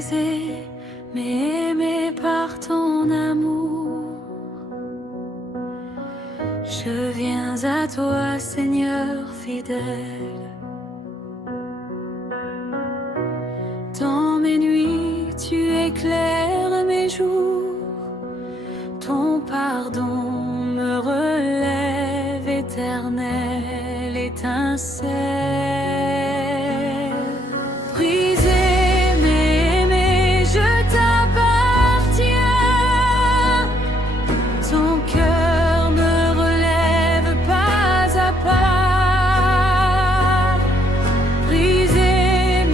brisé, mais aimé par ton amour. Je viens à toi, Seigneur fidèle. Dans mes nuits, tu éclaires mes jours. Ton pardon me relève, éternelle étincelle. Brisé, mais aimé, je t'appartiens. Ton cœur me relève pas à pas. Brisé,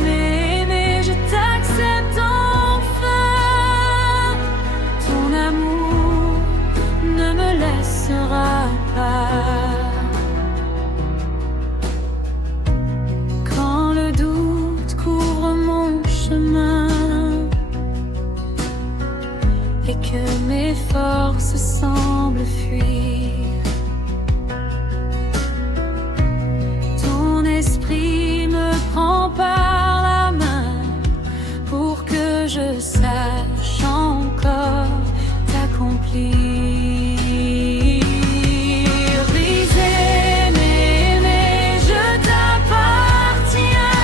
mais aimé, je t'accepte enfin. Ton amour ne me laissera pas. Quand le doute couvre mon chemin et que mes forces semblent fuir, ton esprit me prend par la main pour que je sache encore t'accomplir. Brisé, mais aimé, je t'appartiens.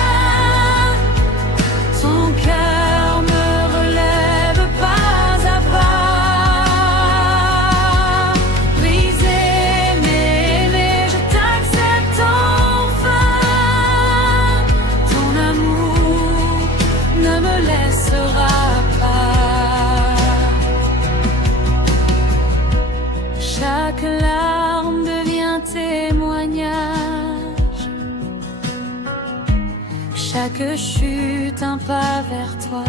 Ton cœur me relève pas à pas. Brisé, mais aimé, je t'accepte enfin. Ton amour ne me laissera pas. Chaque larme devient témoignage, chaque chute un pas vers toi.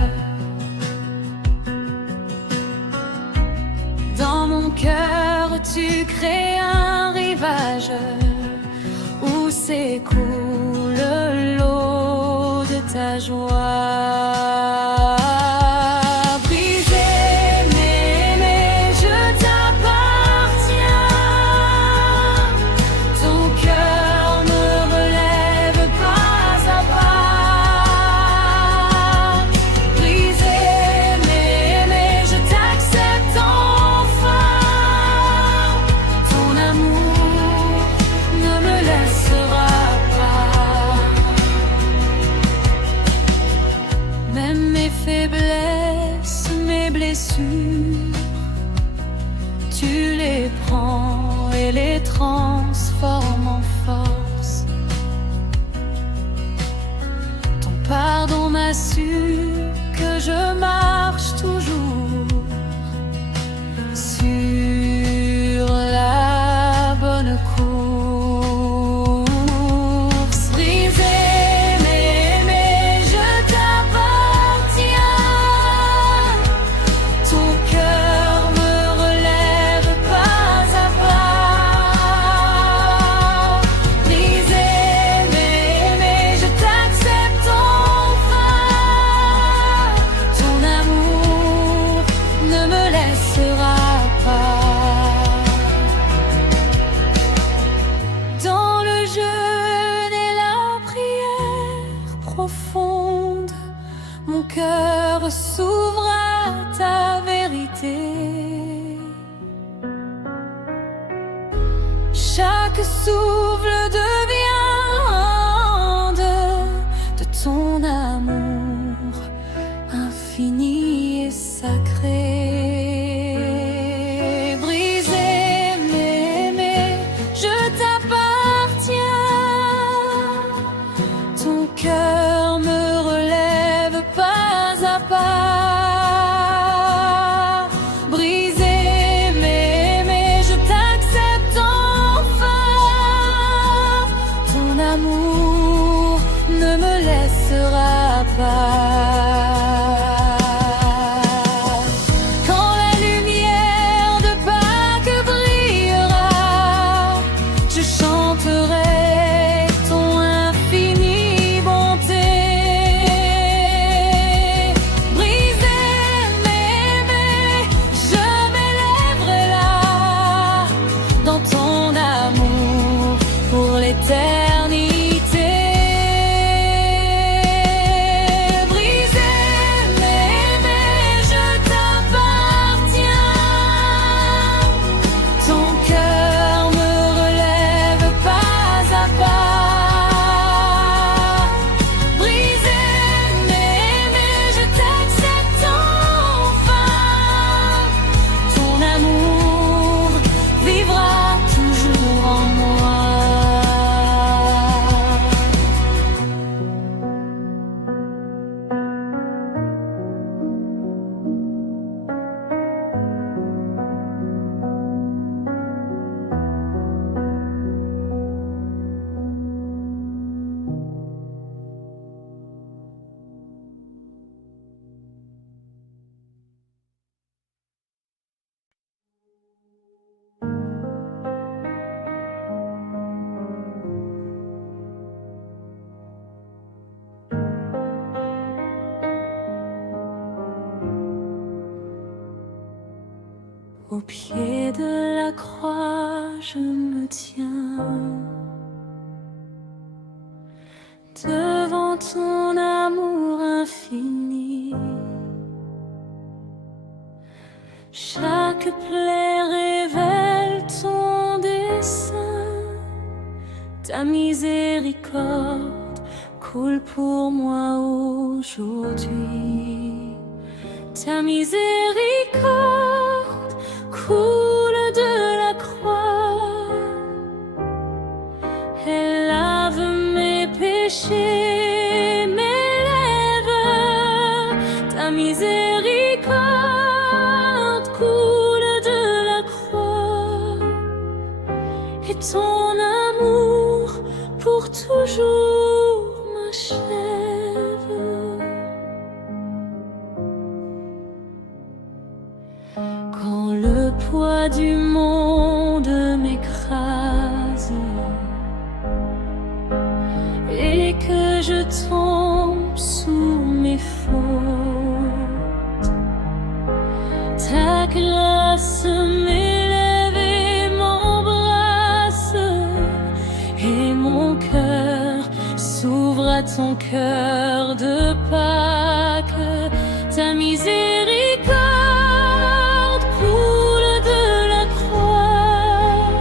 Dans mon cœur, tu crées un rivage où s'écoule l'eau de ta joie. Brisé, mais aimé, je t'appartiens. Ton cœur me relève pas à pas. Brisé, mais aimé, je t'accepte enfin. Ton amour ne me laissera pas. Même mes faiblesses, mes blessures, tu les prends et les transformes en force. Ton pardon m'assure que je marche toujours sur la bonne course. Brisé, mais aimé, je t'appartiens. Ton cœur me relève pas à pas. Brisé, mais aimé, je t'accepte enfin. Ton amour ne me laissera pas. Dans le jeûne et la prière profonde, mon cœur s'ouvre à ta vérité. Chaque souffle devient onde de ton amour infini et sacré. Brisé, mais aimé, je t'appartiens. Ton cœur me relève pas à pas. Brisé, mais aimé, je t'accepte enfin. Ton amour ne me laissera pas. Au pied de la croix, je me tiens devant ton amour infini. Chaque plaie révèle ton dessein, ta miséricorde coule pour moi aujourd'hui. Ta miséricorde coule de la croix, elle lave mes péchés, mes lèvres. Ta miséricorde coule de la croix, et ton amour pour toujours m'achève. Quand le poids du monde m'écrase et que je tombe sous mes fautes, ta grâce m'élève et m'embrasse, et mon cœur s'ouvre à ton cœur de Pâques. Ta miséricorde coule de la croix,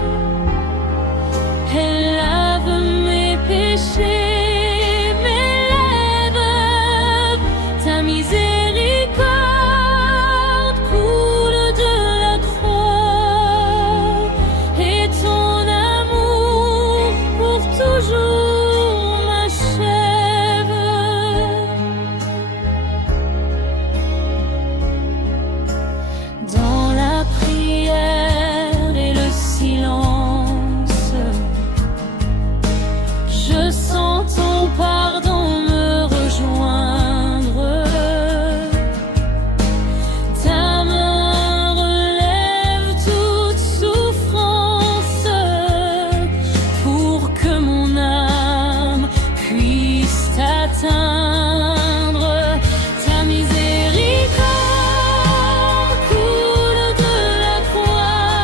elle lave mes péchés, mes lèvres. Ta miséricorde coule de la croix, et ton amour pour toujours m'achève. Dans la prière et le silence, je sens ton pardon me rejoindre. Ta main relève toute souffrance pour que mon âme puisse t'atteindre. Ta miséricorde coule de la croix,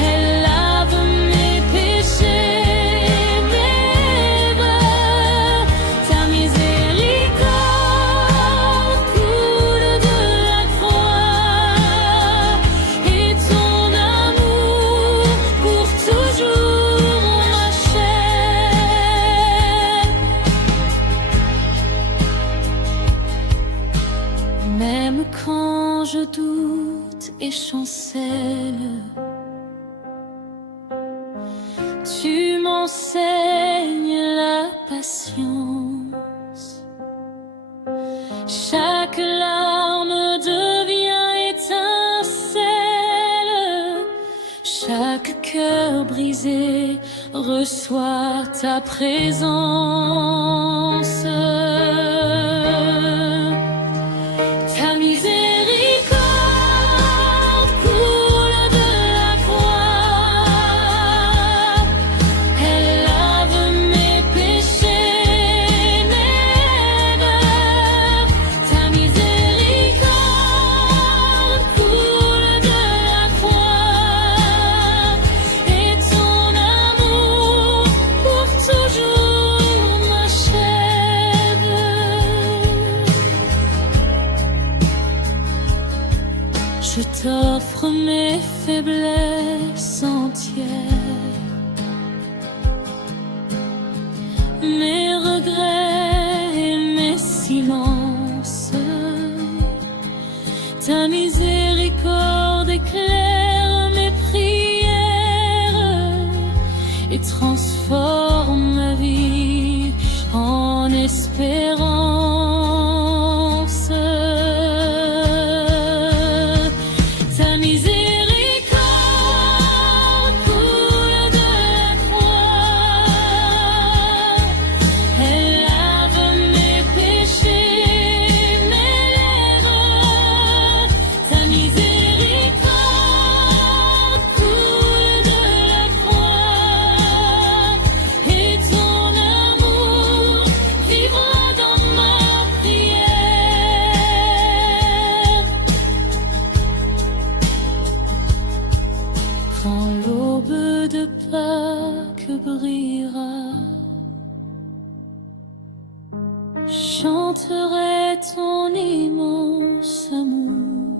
elle lave mes péchés, mes lèvres. Ta miséricorde coule de la croix, et ton amour pour toujours m'achève. Même quand je doute et chancelle, tu m'enseignes la patience. Chaque larme devient étincelle, chaque cœur brisé reçoit ta présence. Ta miséricorde coule de la croix, elle lave mes péchés, mes lèvres. Ta miséricorde coule de la croix, et ton amour pour toujours m'achève. Je t'offre mes faiblesses entières, mes regrets et mes silences. Ta miséricorde éclaire mes prières et transforme ma vie en espérance. Ta miséricorde coule de la croix, chanterai ton immense amour.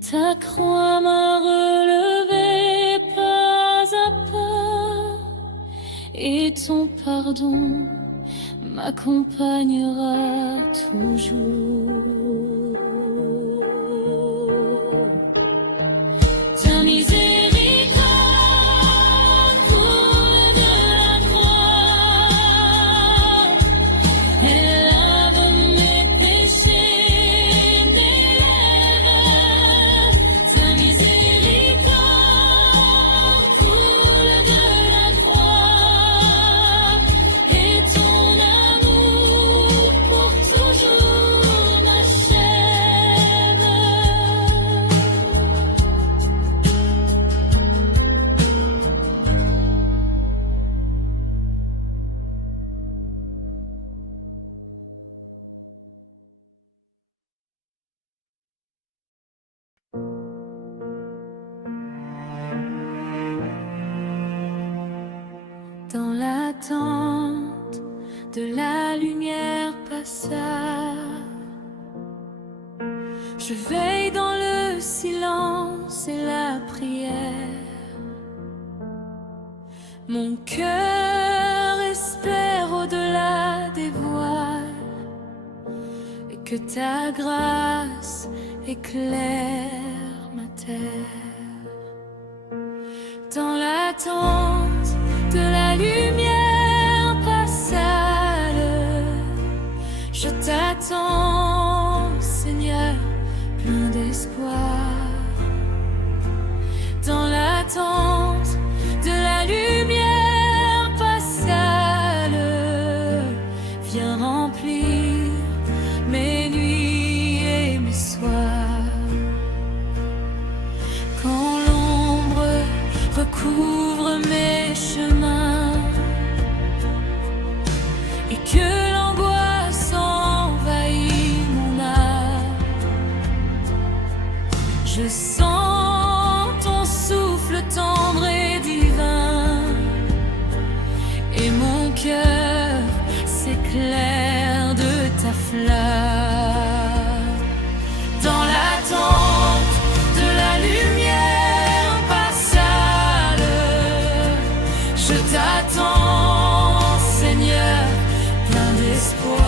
Ta croix m'a relevé pas à pas, et ton pardon m'accompagnera toujours. Ta miséricorde coule de la croix, elle lave mes péchés, mes rêves. Ta miséricorde coule de la croix, et ton amour pour toujours m'achève. Dans l'attente de la lumière passable, je veille dans le silence et la prière. Mon cœur espère au-delà des voiles, et que ta grâce éclaire ma terre. Dans l'attente de la lumière passale, je t'attends, Seigneur, plein d'espoir. Dans l'attente de la lumière passale, viens remplir mes nuits et mes soirs. Quand l'ombre recouvre mes chemins et que l'angoisse envahit mon âme, je sens ton souffle tendre et divin, et mon cœur s'éclaire de ta flamme. Dans l'attente de la lumière passale, je t'attends, Seigneur, plein d'espoir.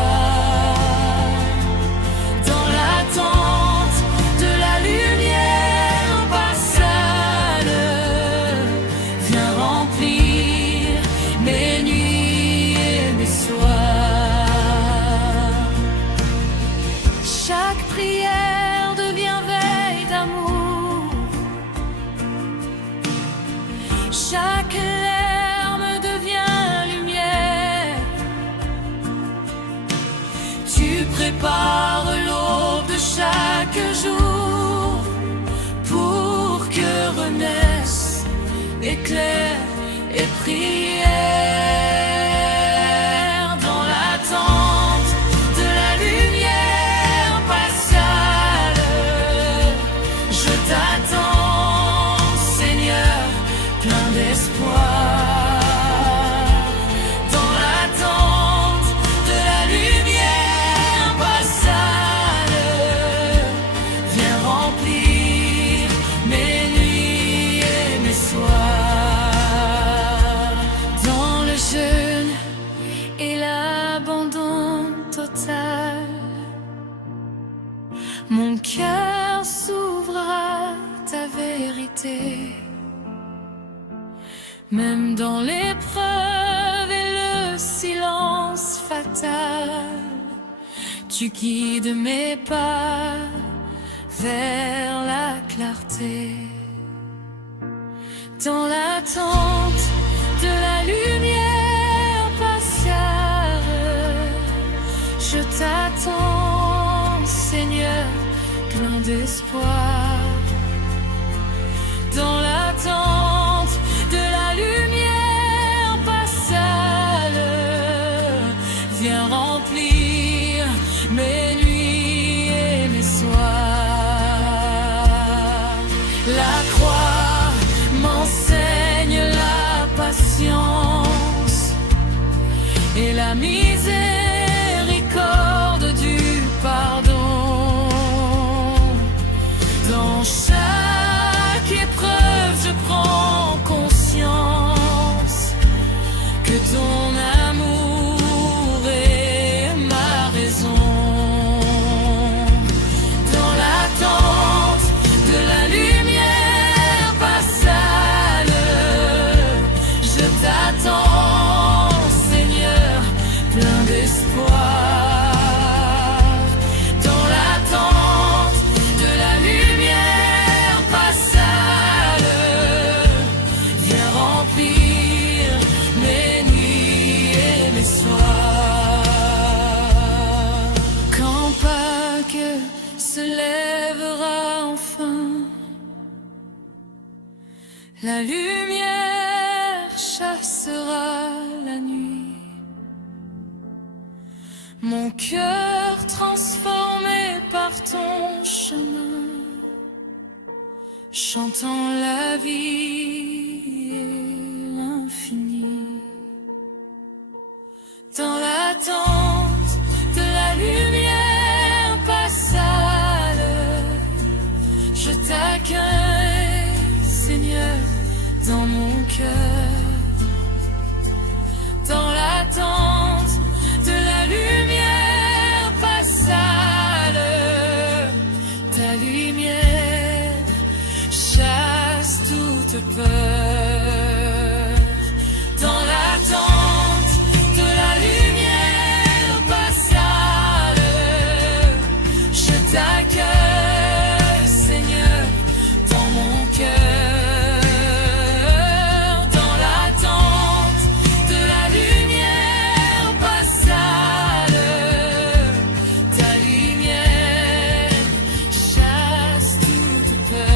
Dans l'attente de la lumière passale, viens remplir mes nuits et mes soirs. Chaque prière devient veille d'amour, chaque larme devient lumière. Tu prépares l'aube de chaque jour pour que renaissent éclairs et prières. Dans l'attente de la lumière passale, je t'attends, Seigneur, plein d'espoir. Dans l'attente de la lumière passale, viens remplir mes nuits et mes soirs. Dans le jeûne et l'abandon total, mon cœur s'ouvre à ta vérité. Même dans l'épreuve et le silence fatal, tu guides mes pas vers la clarté. Dans l'attente de la lumière passale, je t'attends, Seigneur, plein d'espoir. Dans l'attente de la lumière passale, viens remplir mes nuits et mes soirs. La croix m'enseigne la patience et la la miséricorde du pardon. Dans chaque épreuve, je prends conscience que ton amour est ma raison. Dans l'attente de la lumière passale, je t'attends, Seigneur, plein d'espoir. Dans l'attente de la lumière passale, viens remplir mes nuits et mes soirs. Quand Pâques se lèvera enfin, la lumière chassera la nuit. Mon cœur transformé par ton chemin, chantant la vie et l'infini. Dans l'attente de la lumière passale, je t'accueille, Seigneur, dans mon cœur. Dans l'attente de la lumière passale, ta lumière chasse toute peur. Dans l'attente de la lumière passale, je t'accueille, Seigneur, dans mon cœur. Dans l'attente de la lumière passale, ta lumière chasse toute peur.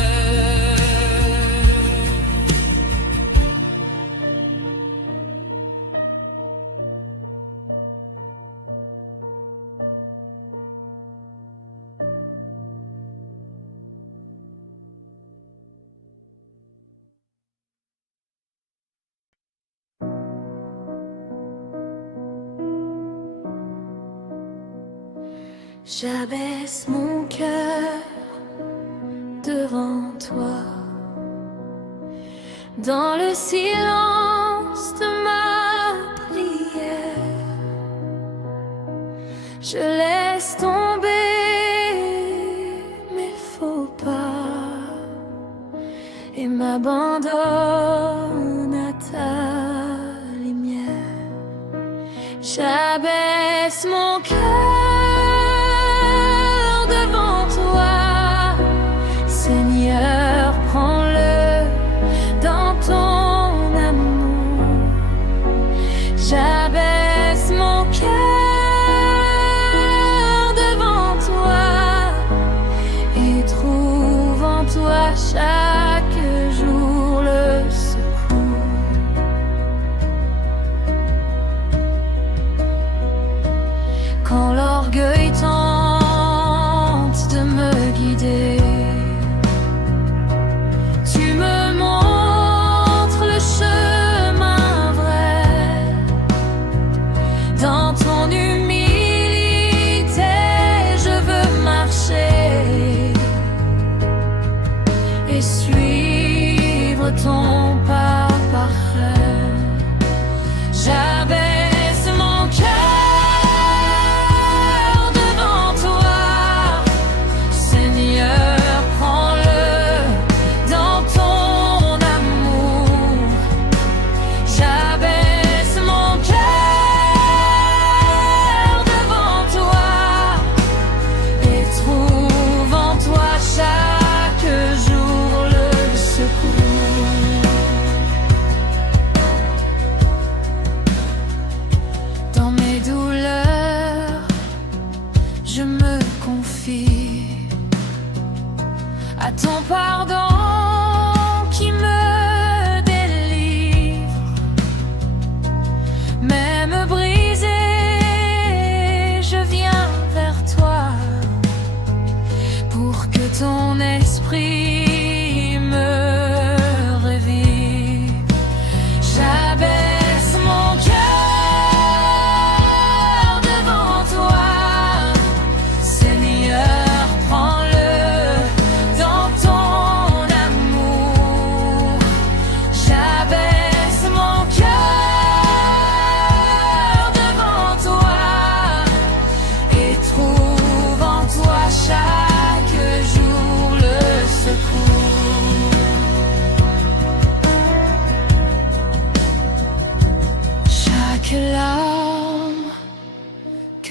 J'abaisse mon cœur devant toi, dans le silence de ma prière. Je laisse tomber mes faux pas et m'abandonne à ta lumière. J'abaisse mon cœur devant toi, Seigneur, prends-le dans ton amour. J'abaisse mon cœur devant toi et trouve en toi chaque jour le secours. Quand l'orgueil tente de me guider, tu me montres le chemin vrai. Dans ton humilité, je veux marcher et suivre ton pas parfait. J'abaisse mon cœur devant toi, Seigneur, prends-le dans ton amour. J'abaisse mon cœur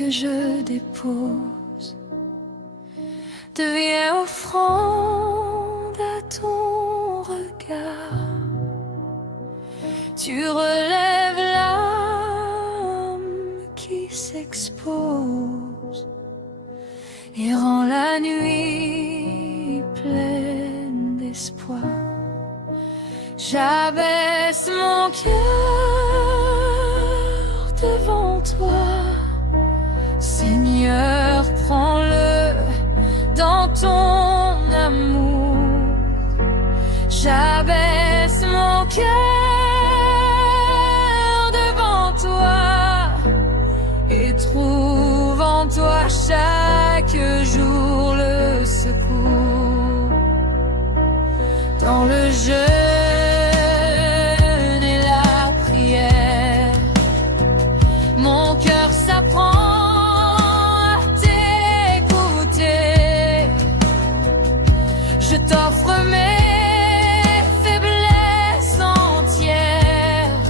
que je dépose devient offrande à ton regard. Tu relèves l'âme qui s'expose et rend la nuit pleine d'espoir. J'abaisse mon cœur devant toi, Seigneur, prends-le dans ton amour. J'abaisse mon cœur devant toi et trouve en toi chaque jour le secours. Dans le jeûne et la prière, mon cœur s'apprend à t'écouter. Je t'offre mes faiblesses entières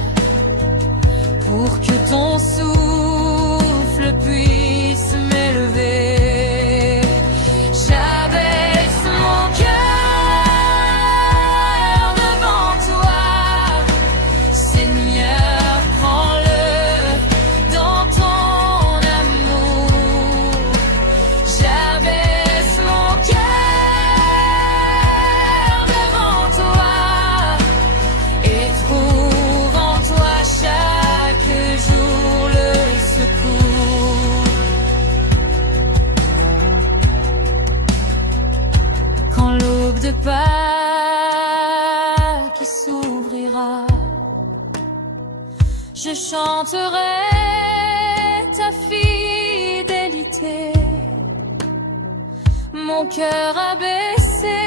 pour que ton souffle puisse m'élever. J'abaisse mon cœur devant toi, Seigneur, prends-le dans ton amour. J'abaisse mon cœur devant toi et trouve en toi chaque jour le secours. Quand l'aube de Pâques s'ouvrira, je chanterai ta fidélité. Mon cœur abaissé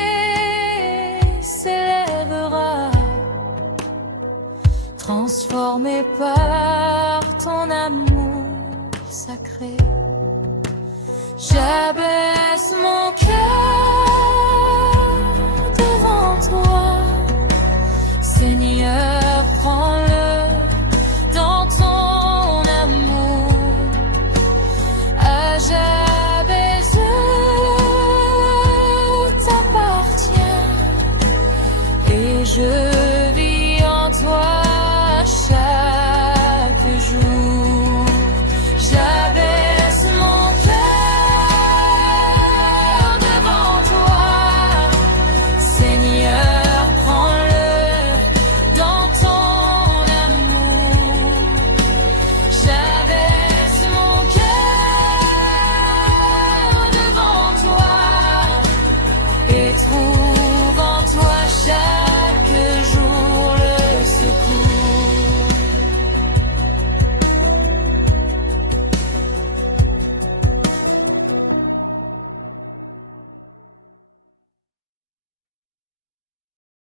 s'élèvera, transformé par ton amour sacré. J'abaisse mon cœur devant toi, Seigneur, prends-le dans ton amour. À Jabez t'appartient et je vis en toi chaque jour. J'abaisse mon cœur devant toi, Seigneur, prends-le dans ton amour. J'abaisse mon cœur devant toi et trouve